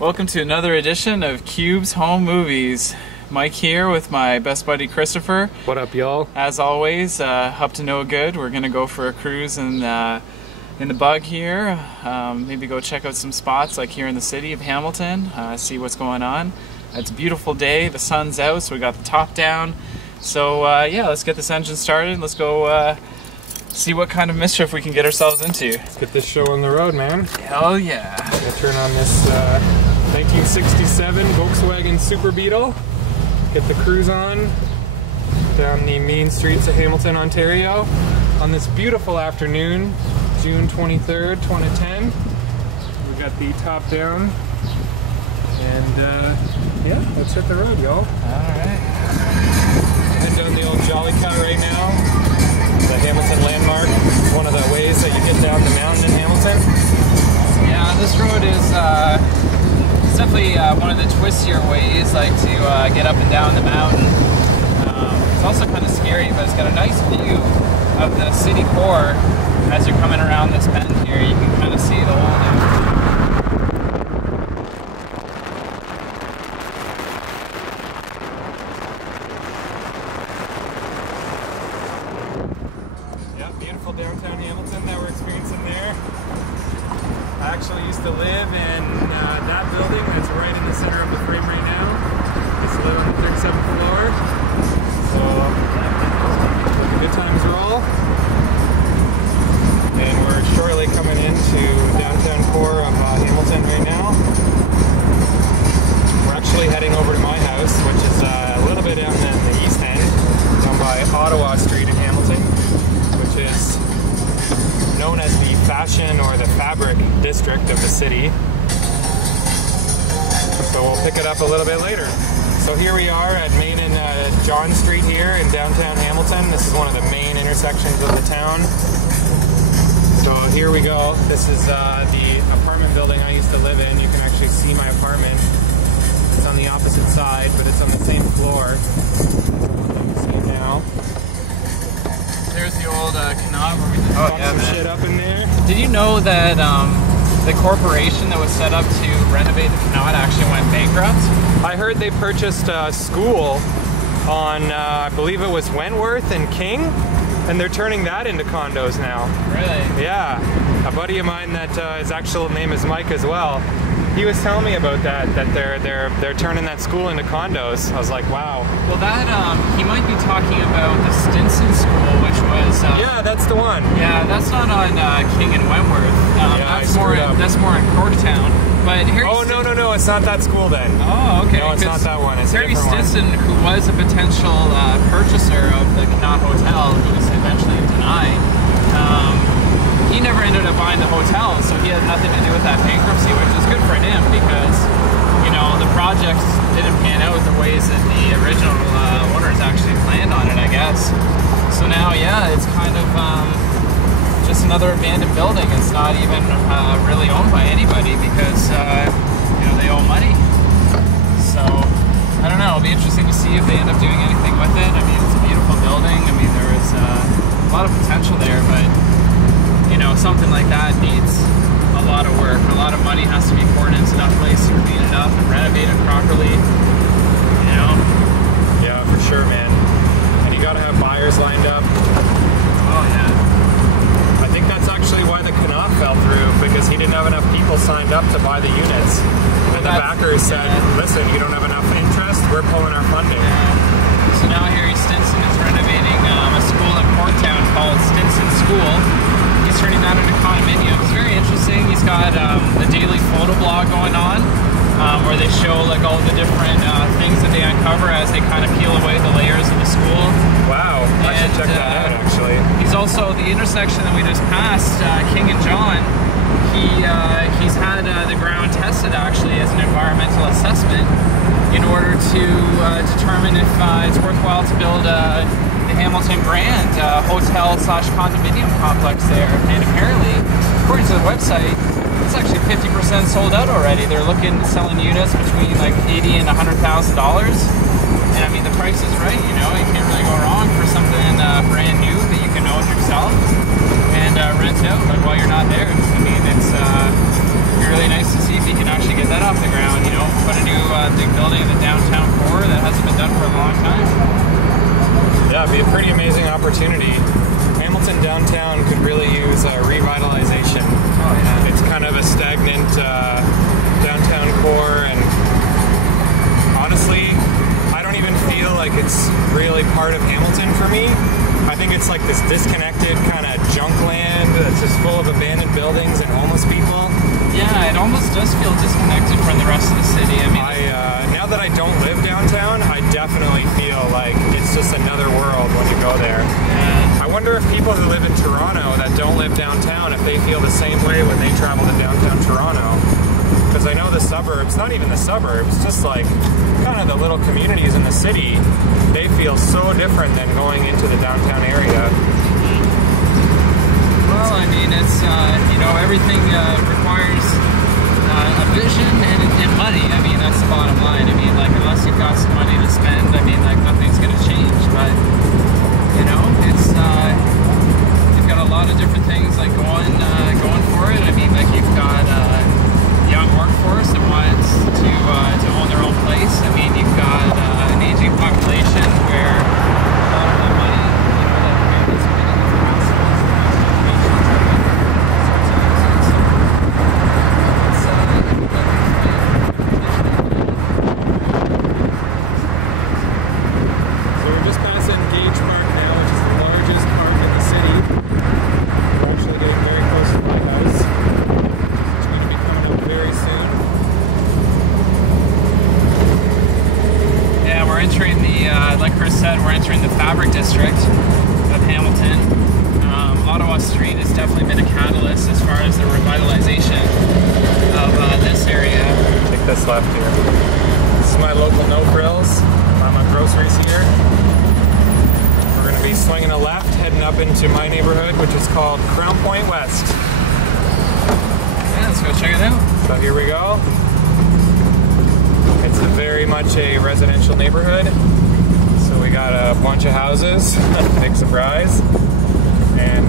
Welcome to another edition of Cube's Home Movies. Mike here with my best buddy Christopher. What up, y'all? As always, up to no good. We're gonna go for a cruise in the bug here. Maybe go check out some spots like here in the city of Hamilton. See what's going on. It's a beautiful day. The sun's out, so we got the top down. So yeah, let's get this engine started. Let's go see what kind of mischief we can get ourselves into. Let's get this show on the road, man. Hell yeah! I'm gonna turn on this 1967 Volkswagen Super Beetle. Get the cruise on down the main streets of Hamilton, Ontario on this beautiful afternoon, June 23rd, 2010. We got the top down, and yeah, let's hit the road, y'all. Alright. Head down the old Jolly Cut right now. The Hamilton landmark. It's one of the ways that you get down the mountain in Hamilton. Yeah, this road is it's definitely one of the twistier ways, like to get up and down the mountain. It's also kind of scary, but it's got a nice view of the city core as you're coming around this bend here. You can kind of see the whole. Beautiful downtown Hamilton that we're experiencing there. I actually used to live in that building that's right in the center of the frame right now. I used to live on the 37th floor. So, good times roll. And we're shortly coming into downtown core of Hamilton right now. We're actually heading over to my house, which is a little bit down in the east end, down by Ottawa Street in Hamilton, which is known as the fashion or the fabric district of the city. So we'll pick it up a little bit later. So here we are at Main and John Street here in downtown Hamilton. This is one of the main intersections of the town. So here we go. This is the apartment building I used to live in. You can actually see my apartment. It's on the opposite side, but it's on the same floor. You can see it now. There's the old canal where we just bought some shit up in there. Did you know that the corporation that was set up to renovate the canal actually went bankrupt? I heard they purchased a school on, I believe it was Wentworth and King, and they're turning that into condos now. Really? Yeah. A buddy of mine that his actual name is Mike as well. He was telling me about that they're turning that school into condos. I was like, wow. Well, that he might be talking about the Stinson School, which was yeah, that's the one. Yeah, that's not on King and Wentworth. Yeah, that's more in Corktown. But Harry no, it's not that school then. Oh, okay. No, it's not that one. It's Harry a different Stinson, one. who was a potential purchaser of the Connaught Hotel, he was eventually denied. He never ended up buying the hotel, so he had nothing to do with that bankruptcy, which is good for him because, you know, the project didn't pan out the ways that the original owners actually planned on it, I guess. So now, yeah, it's kind of just another abandoned building. It's not even really owned by anybody because, you know, they owe money. So, I don't know, it'll be interesting to see if they end up doing anything with it. I mean, it's a beautiful building. I mean, there is a lot of potential there, but you know, something like that needs a lot of work. A lot of money has to be poured into that place to clean it up and renovate it properly. You know? Yeah, for sure, man. And you gotta have buyers lined up. Oh, yeah. I think that's actually why the Connaught fell through, because he didn't have enough people signed up to buy the units. And the backers said, listen, you don't have enough interest, we're pulling our funding. Yeah. So now Harry Stinson is renovating a school in Hamertown called Stinson School. He's turning that into condominium. It's very interesting. He's got the daily photo blog going on, where they show like all the different things that they uncover as they kind of peel away the layers of the school. Wow, I should check that out actually. He's also the intersection that we just passed, King and John. He's had the ground tested actually as an environmental assessment in order to determine if it's worthwhile to build the Hamilton brand hotel/condominium complex there. And apparently, according to the website, it's actually 50% sold out already. They're selling units between like $80,000 and $100,000. And I mean, the price is right, you know, you can't really go wrong for something brand new that you can own yourself and rent out like while you're not there. I mean, it's really nice to see if you can actually get that off the ground. Yeah, it'd be a pretty amazing opportunity. Hamilton downtown could really use revitalization. Oh yeah. It's kind of a stagnant downtown core, and honestly, I don't even feel like it's really part of Hamilton for me. I think it's like this disconnected kind of junk land that's just full of abandoned buildings and homeless people. Yeah, it almost does feel disconnected from the rest of the city. I mean, now that I don't live downtown, I definitely feel like it's just another world when you go there. yeah. I wonder if people who live in Toronto that don't live downtown, if they feel the same way when they travel to downtown Toronto. Because I know the suburbs, not even the suburbs, just like kind of the little communities in the city, they feel so different than going into the downtown area. Well, I mean, it's, everything requires a vision and money. I mean, that's the bottom line. I mean, like, unless you've got some money to spend, I mean, like, nothing's going to change. But, it's, you've got a lot of different things, like, going for it. I mean, like, you've got young workforce that wants to own their own place. I mean, you've got an aging population where a lot of the money, that is spending in the hospitals and So we're just passing Gage Park now, which is the largest park in the city. We're actually getting very close to my house, which is going to be coming up very soon. yeah, we're entering like Chris said, we're entering the fabric district of Hamilton. Ottawa Street has definitely been a catalyst as far as the revitalization of this area. Take this left here. This is my local No Frills. I'm on groceries here. We're going to be swinging a left, heading up into my neighborhood, which is called Crown Point West. Yeah, let's go check it out. So here we go. It's very much a residential neighborhood. So we got a bunch of houses, big surprise. And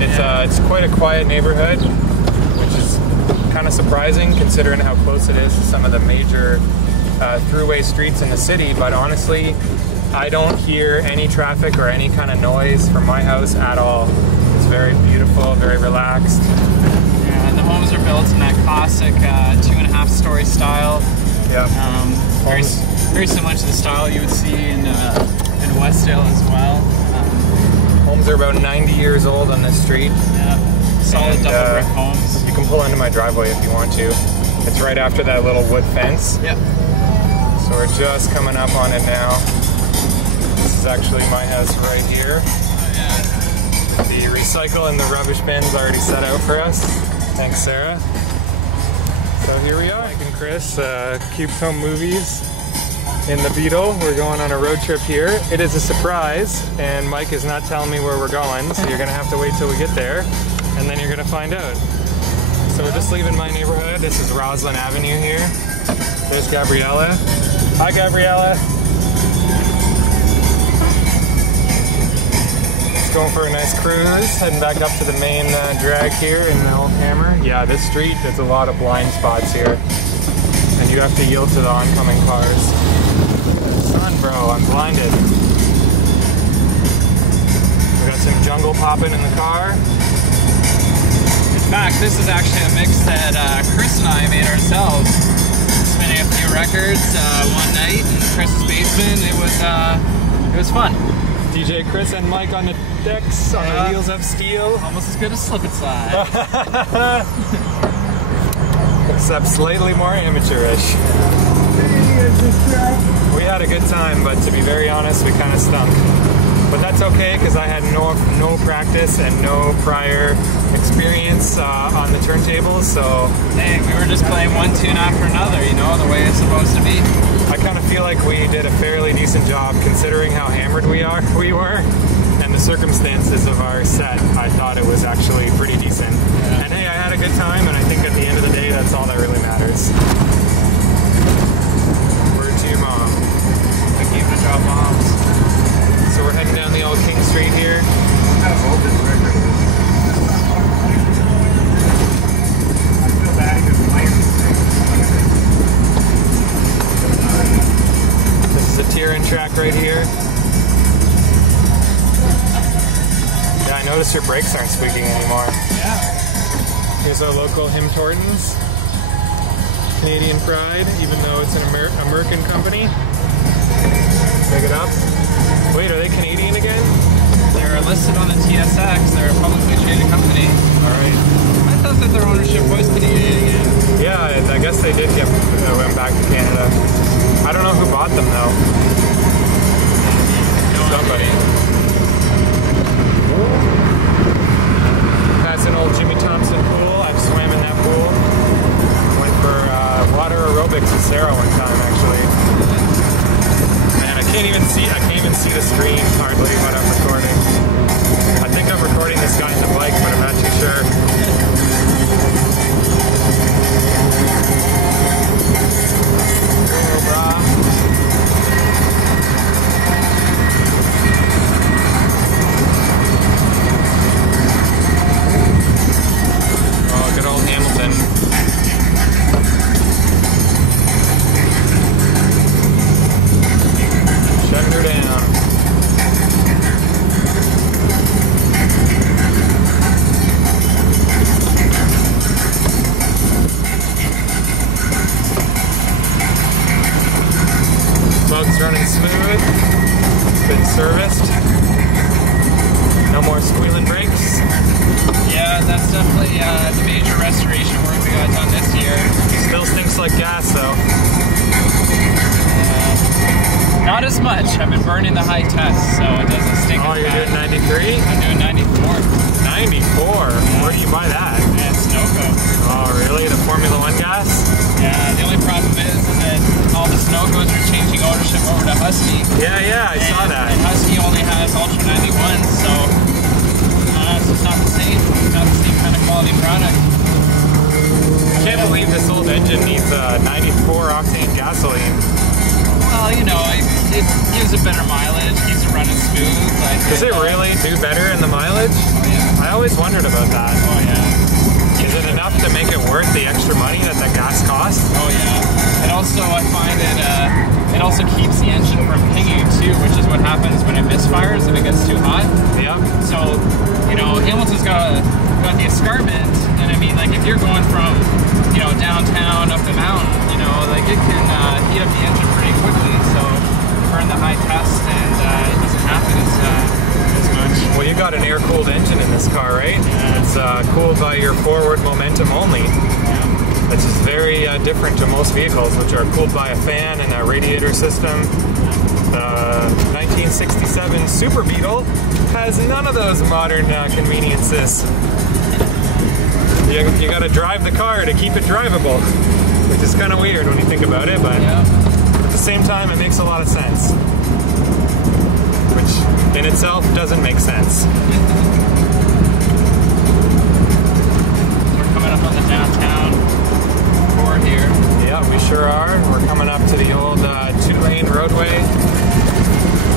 it's quite a quiet neighborhood, which is kind of surprising considering how close it is to some of the major throughway streets in the city. But honestly, I don't hear any traffic or any kind of noise from my house at all. It's very beautiful, very relaxed. Yeah, and the homes are built in that classic 2.5-story style. Yeah. Very similar to the style you would see in Westdale as well. Homes are about 90 years old on this street. Yeah, solid double brick homes. You can pull into my driveway if you want to. It's right after that little wood fence. Yep. So we're just coming up on it now. This is actually my house right here. Oh, yeah. The recycle and the rubbish bin's already set out for us. Thanks, Sarah. So here we are. Mike and Chris, Cubes Home Movies in the Beetle. We're going on a road trip here. It is a surprise, and Mike is not telling me where we're going, so you're gonna have to wait till we get there, and then you're gonna find out. So we're just leaving my neighborhood. This is Roslyn Avenue here. There's Gabriella. Hi, Gabriella. Just going for a nice cruise, heading back up to the main drag here in the Old Hammer. Yeah, this street, there's a lot of blind spots here, and you have to yield to the oncoming cars. Son, bro, I'm blinded. We got some jungle popping in the car. In fact, this is actually a mix that Chris and I made ourselves. Spinning a few records one night in Chris's basement. It was fun. DJ Chris and Mike on the decks, on the wheels of steel. Almost as good as Slip and Slide. Except slightly more amateurish. We had a good time, but to be very honest, we kind of stunk. But that's okay, because I had no practice and no prior experience on the turntables, so... Hey, we were just playing one tune after another, you know, the way it's supposed to be. I kind of feel like we did a fairly decent job, considering how hammered we were, and the circumstances of our set. I thought it was actually pretty decent. Yeah. And hey, I had a good time, and I think at the end of the day, that's all that really matters. Word to your mom. I came to drop bombs. So we're heading down the old King Street here. How old this record is? I feel bad because This is a tear in track. right here. Yeah, I noticed your brakes aren't squeaking anymore. Yeah. Here's our local Hamertown. Canadian Pride, even though it's an American company. Pick it up. Wait, are they Canadian again? They're listed on the TSX. They're a publicly traded company. Alright. I thought that their ownership was Canadian again. Yeah, I guess they did went back to Canada. I don't know who bought them though. Somebody. That's an old Jimmy Thompson pool. I've swam in that pool. Went for water aerobics with Sarah one time actually. And I can't even see the screen hardly when I'm recording. I think I'm recording this guy in the bike, but I'm not too sure. Oh, brah. Oh, good old Hamilton. Shutting her down. Bug's running smooth. Been serviced. No more squealing brakes. Yeah, that's definitely the major restoration work we got done this year. Still stinks like gas though. Not as much. I've been burning the high test, so it doesn't stink Oh, as you're bad. doing 93? I'm doing 94. 94? Where do you buy that? And Sunoco. Oh, really? The Formula One gas? Yeah, the only problem is that all the Sunocos are changing ownership over to Husky. Yeah, I saw that. And Husky only has Ultra 91, so it's just not the same. Not the same kind of quality product. I can't believe this old engine needs 94 octane gasoline. Well, you know, it gives it better mileage, keeps it running smooth. Like, Does it really do better in the mileage? Oh, yeah. I always wondered about that. Oh, yeah. Is it enough to make it worth the extra money that the gas costs? Oh, yeah. And also, I find it also keeps the engine from pinging, too, which is what happens when it misfires if it gets too hot. Yep. So, you know, Hamilton's got the escarpment, and I mean, like, if you're going from, you know, downtown up the mountain, you know, like, it can heat up the engine pretty quickly, so burn the high test, and it doesn't happen as much. Well, you got an air-cooled engine in this car, right? Yeah. It's cooled by your forward momentum only. Which is very different to most vehicles, which are cooled by a fan and a radiator system. The 1967 Super Beetle has none of those modern conveniences. You gotta drive the car to keep it drivable, which is kind of weird when you think about it, but at the same time, it makes a lot of sense. Which in itself doesn't make sense. We're coming up on the downtown board here. Yeah, we sure are. We're coming up to the old two-lane roadway.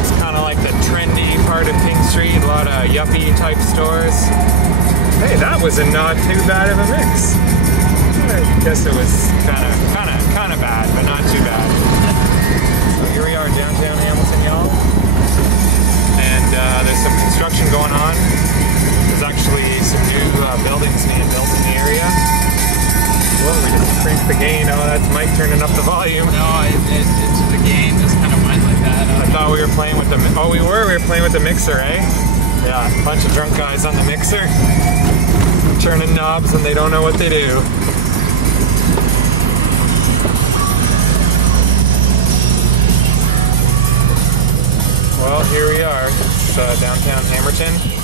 It's kind of like the trendy part of King Street. A lot of yuppie type stores. Hey, that was not too bad of a mix. I guess it was kind of bad, but not too bad. So here we are, downtown Hamilton, y'all. And there's some construction going on. There's actually some new buildings being built in the area. Whoa, we just cranked the gain. Oh, that's Mike turning up the volume. No, it's the gain just kind of went like that. I thought we were playing with the... Oh, we were playing with the mixer, eh? Yeah, a bunch of drunk guys on the mixer. Turning knobs and they don't know what they do. Well, here we are. It's downtown Hamertown.